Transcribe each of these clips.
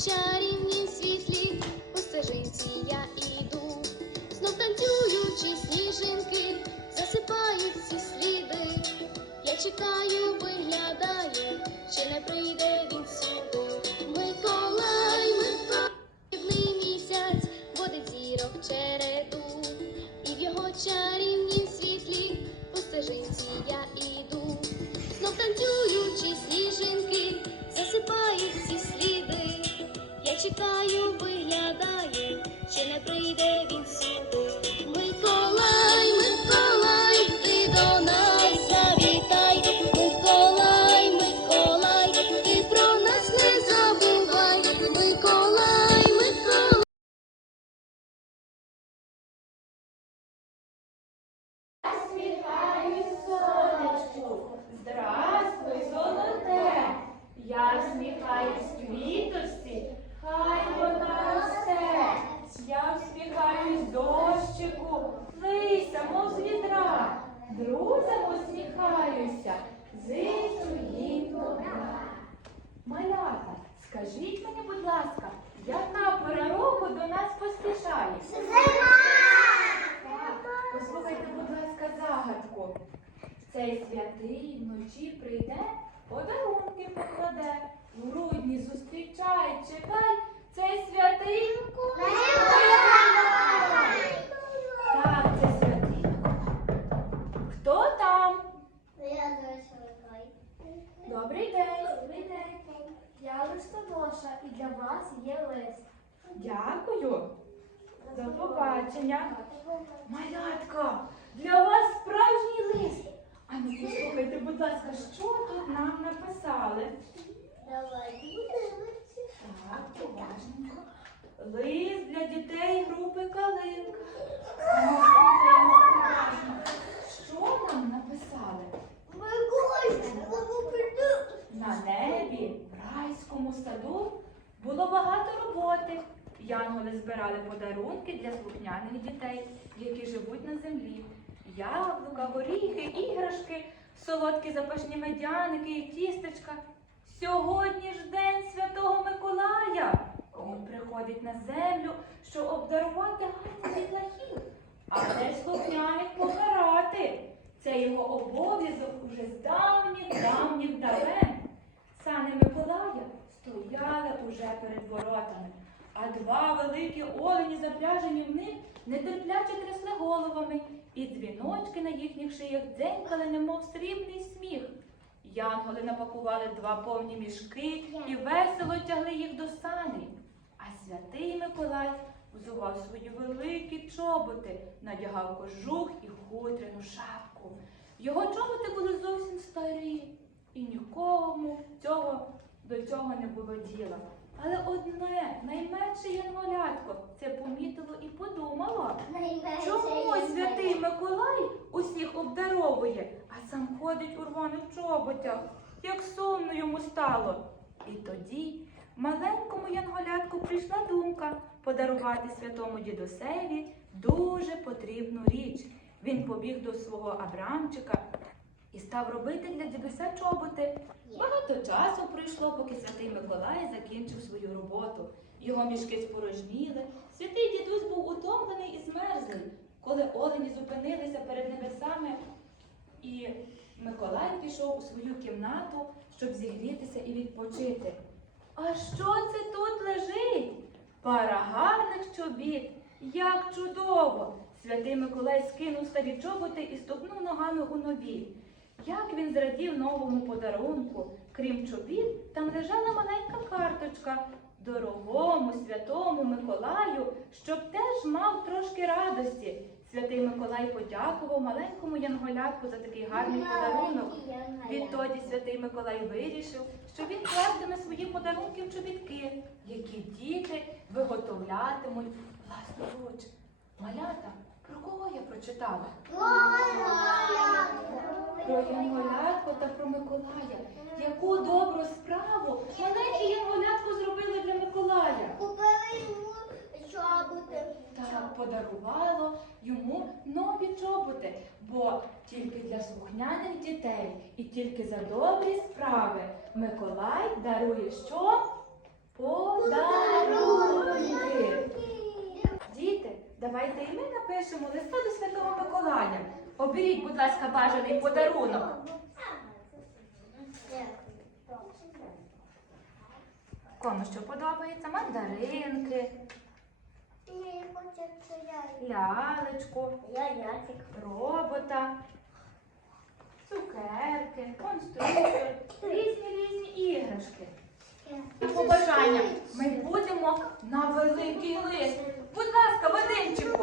चरी Цей святий вночі прийде, подарунки покладе, в грудні зустрічай, чекай, цей святий Так, це святий. Хто там? Добрий день. Добрий день. Я листоноша і для вас є лист. Дякую. До побачення. Малятка, для вас справжній лист. Будь ласка, що тут нам написали? Так, уважненько. Лист для дітей групи Калинка. Що нам написали? На небі, в райському саду було багато роботи. Янголи збирали подарунки для слухняних дітей, які живуть на землі. Яблука, горіхи, іграшки, солодкі запашні медяники і тістечка. Сьогодні ж день Святого Миколая. Він приходить на землю, щоб обдарувати гарних птахів, а ж слухняних покарати. Це його обов'язок уже з давніх давніх давен. Сани Миколая стояли уже перед воротами, а два великі олені, запряжені в них, нетерпляче трясли головами, і дзвіночки на їхніх шиях дзенькали, немов срібний сміх. Янголи напакували два повні мішки і весело тягли їх до саней. А святий Миколай взував свої великі чоботи, надягав кожух і хутряну шапку. Його чоботи були зовсім старі, і нікому цього до цього не було діла. Але одне найменше янголятко це помітило і подумало. Чому святий Миколай усіх обдаровує, а сам ходить у рваних чоботях? Як сумно йому стало. І тоді маленькому янголятку прийшла думка подарувати святому дідусеві дуже потрібну річ. Він побіг до свого Абрамчика і став робити для дідуся чоботи. Багато часу пройшло, поки святий Миколай закінчив свою роботу. Його мішки спорожніли. Святий дідусь був утомлений і змерзлий. Коли олені зупинилися перед небесами, і Миколай пішов у свою кімнату, щоб зігрітися і відпочити. А що це тут лежить? Пара гарних чобіт. Як чудово! Святий Миколай скинув старі чоботи і ступнув ногами у нові. Як він зрадів новому подарунку. Крім чобіт, там лежала маленька карточка. Дорогому святому Миколаю, щоб теж мав трошки радості. Святий Миколай подякував маленькому янголятку за такий гарний подарунок. Відтоді святий Миколай вирішив, що він кластиме свої подарунки в чобітки, які діти виготовлятимуть власноруч. Малята, про кого я прочитала? Про янголятку та про Миколая. Яку добру справу маленьке янголятко зробили для Миколая. Купили йому чоботи. Так подарувало йому нові чоботи, бо тільки для слухняних дітей і тільки за добрі справи Миколай дарує що? Подарунки. Давайте і ми напишемо листа до Святого Миколая. Оберіть, будь ласка, бажаний подарунок. Кому що подобається? Мандаринки, лялечку, робота, цукерки, конструктор, різні різні іграшки. Побажання. Ми будемо на великий лист. Будь ласка, Вадимчику,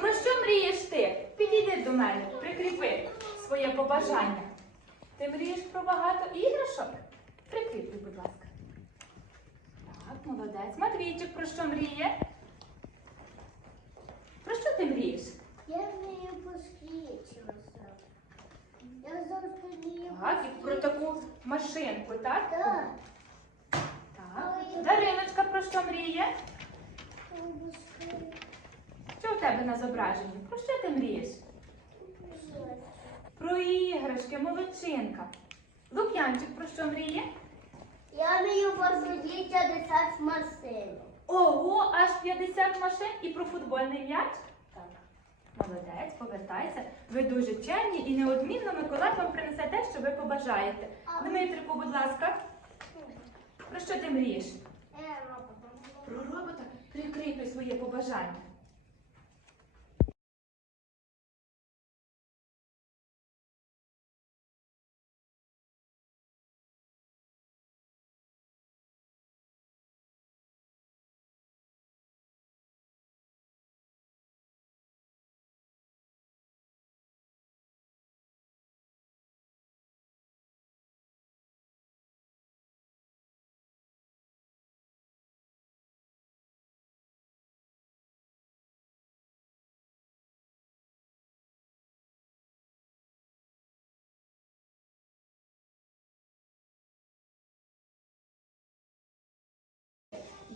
про що мрієш ти? Підійди до мене, прикріпи своє побажання. Ти мрієш про багато іграшок? Прикріпи, будь ласка. Так, молодець. Матвійчик про що мріє? Про що ти мрієш? Я вмію поскрічилася. Я завжди вмію Так, і про таку машинку, так? Так. Так. Дариночка про що мріє? Що у тебе на зображенні? Про що ти мрієш? Про іграшки, молодчинка. Лук'янчик про що мріє? Я вмію посидіти 50 машин. Ого, аж 50 машин і про футбольний м'яч? Так. Молодець, повертайся. Ви дуже чемні і неодмінно Миколай вам принесе те, що ви побажаєте. Дмитрику, будь ласка, про що ти мрієш? Про робота прикріпи своє побажання.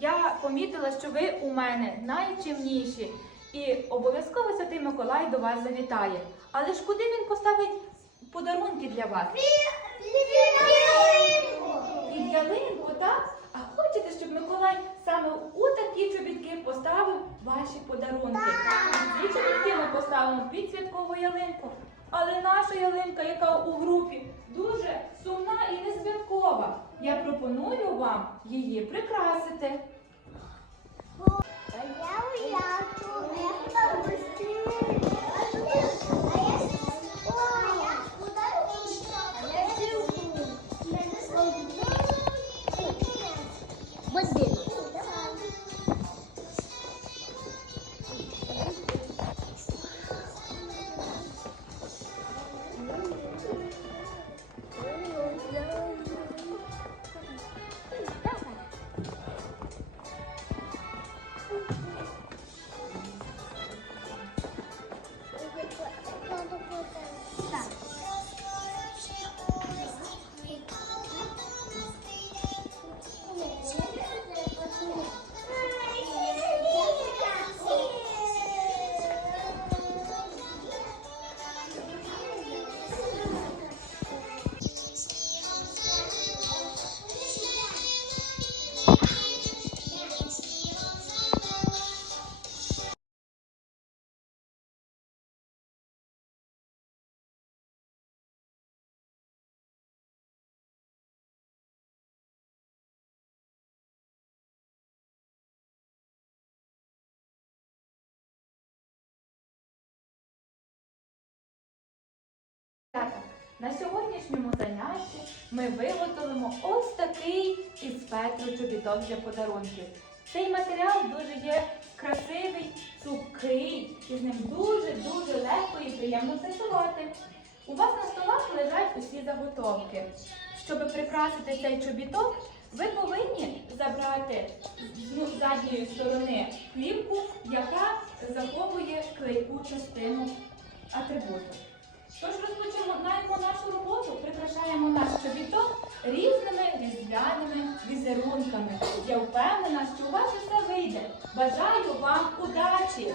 Я помітила, що ви у мене найчимніші, і обов'язково Святий Миколай до вас завітає. Але ж куди він поставить подарунки для вас? Під ялинку, так? А хочете, щоб Миколай саме у такі чобітки поставив ваші подарунки? Ці чобітки ми поставимо під святкову ялинку. Але наша ялинка, яка у групі, дуже сумна і не святкова. Я пропоную вам її прикрасити. พูดเยอะ На сьогоднішньому занятті ми виготовимо ось такий із фетру чобіток для подарунків. Цей матеріал дуже є красивий, цупкий, і з ним дуже-дуже легко і приємно працювати. У вас на столах лежать усі заготовки. Щоб прикрасити цей чобіток, ви повинні забрати з ну, задньої сторони плівку, яка заховує клейку частину атрибуту. Тож розпочинаємо нашу роботу, прикрашаємо наш чобіток різними різдвяними візерунками. Я впевнена, що у вас усе вийде. Бажаю вам удачі!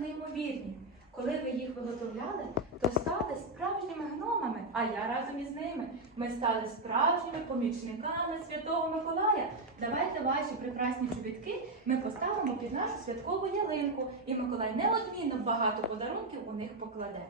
Неймовірні. Коли ви їх виготовляли, то стали справжніми гномами, а я разом із ними. Ми стали справжніми помічниками Святого Миколая. Давайте ваші прекрасні чобітки ми поставимо під нашу святкову ялинку, і Миколай неодмінно багато подарунків у них покладе.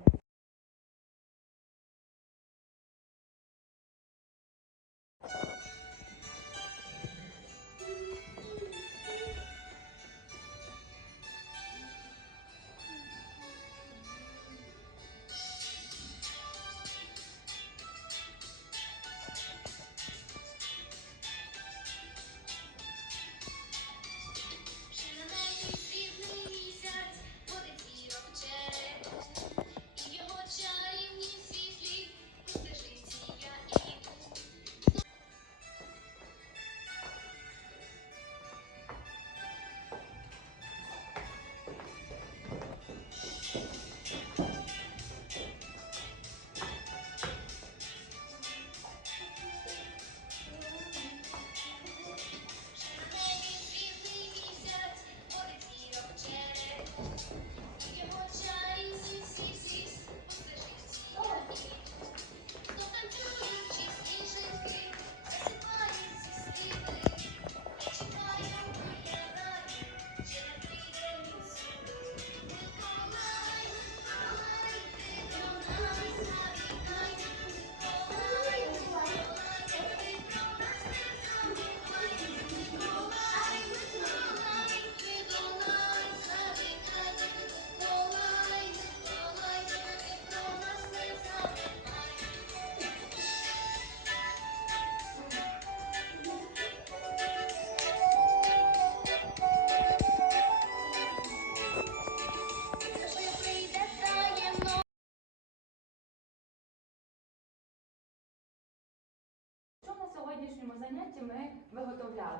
сьогоднішньому занятті ми виготовляли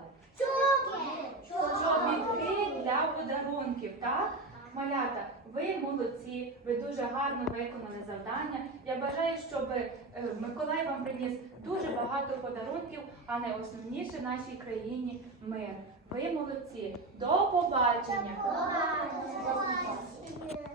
чобітки для подарунків. так? Малята, ви молодці, ви дуже гарно виконали завдання. Я бажаю, щоб е, Миколай вам приніс дуже багато подарунків, а найосновніше нашій країні мир. Ви молодці. До побачення! До побачення!